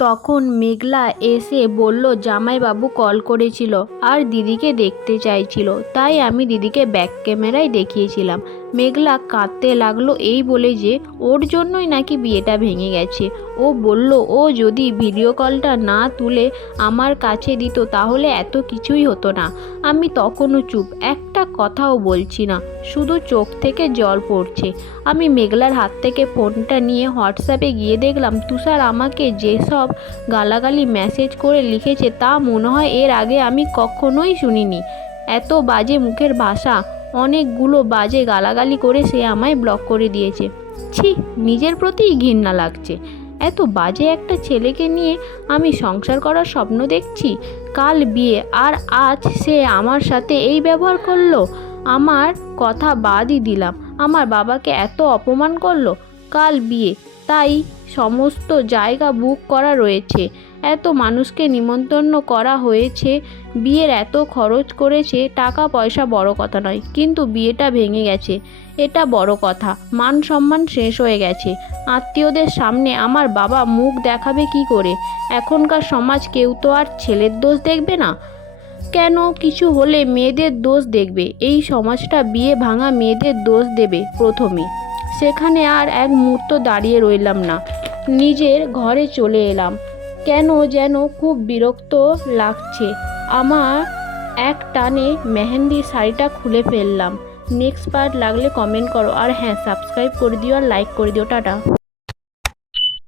তখন মেঘলা এসে বলল জামাইবাবু কল করেছিল আর দিদিকে দেখতে চাইছিল, তাই আমি দিদিকে ব্যাক ক্যামেরায় দেখিয়েছিলাম। মেঘলা কাঁদতে লাগলো এই বলে যে ওর জন্যই নাকি বিয়েটা ভেঙে গেছে। ও বলল ও যদি ভিডিও কলটা না তুলে আমার কাছে দিত তাহলে এত কিছুই হতো না। আমি তখনও চুপ, একটা কথাও বলছি না, শুধু চোখ থেকে জল পড়ছে। আমি মেঘলার হাত থেকে ফোনটা নিয়ে হোয়াটসঅ্যাপে গিয়ে দেখলাম তুষার আমাকে যেসব গালাগালি মেসেজ করে লিখেছে তা মনে হয় এর আগে আমি কখনোই শুনিনি। এত বাজে মুখের ভাষা, অনেকগুলো বাজে গালাগালি করে সে আমায় ব্লক করে দিয়েছে। ছি, নিজের প্রতিই ঘৃণা লাগছে। এত বাজে একটা ছেলেকে নিয়ে আমি সংসার করার স্বপ্ন দেখছি। কাল বিয়ে আর আজ সে আমার সাথে এই ব্যবহার করলো। আমার কথা বাদই দিলাম, আমার বাবাকে এত অপমান করলো। কাল বিয়ে, তাই সমস্ত জায়গা বুক করা রয়েছে, এত মানুষকে নিমন্ত্রণ করা হয়েছে, বিয়ের এত খরচ করেছে। টাকা পয়সা বড় কথা নয়, কিন্তু বিয়েটা ভেঙে গেছে এটা বড় কথা। মান সম্মান শেষ হয়ে গেছে। আত্মীয়দের সামনে আমার বাবা মুখ দেখাবে কি করে? এখনকার সমাজ কেউ তো আর ছেলের দোষ দেখবে না, কেন কিছু হলে মেয়েদের দোষ দেখবে। এই সমাজটা বিয়ে ভাঙা মেয়েদের দোষ দেবে প্রথমে। সেখানে আর এক মুহূর্ত দাঁড়িয়ে রইলাম না, নিজের ঘরে চলে এলাম। কেন যেন খুব বিরক্ত লাগছে। আমার এক টানে মেহেন্দি শাড়িটা খুলে ফেললাম। নেক্সট পার্ট লাগলে কমেন্ট করো, আর হ্যাঁ সাবস্ক্রাইব করে দিও আর লাইক করে দিও। টাটা।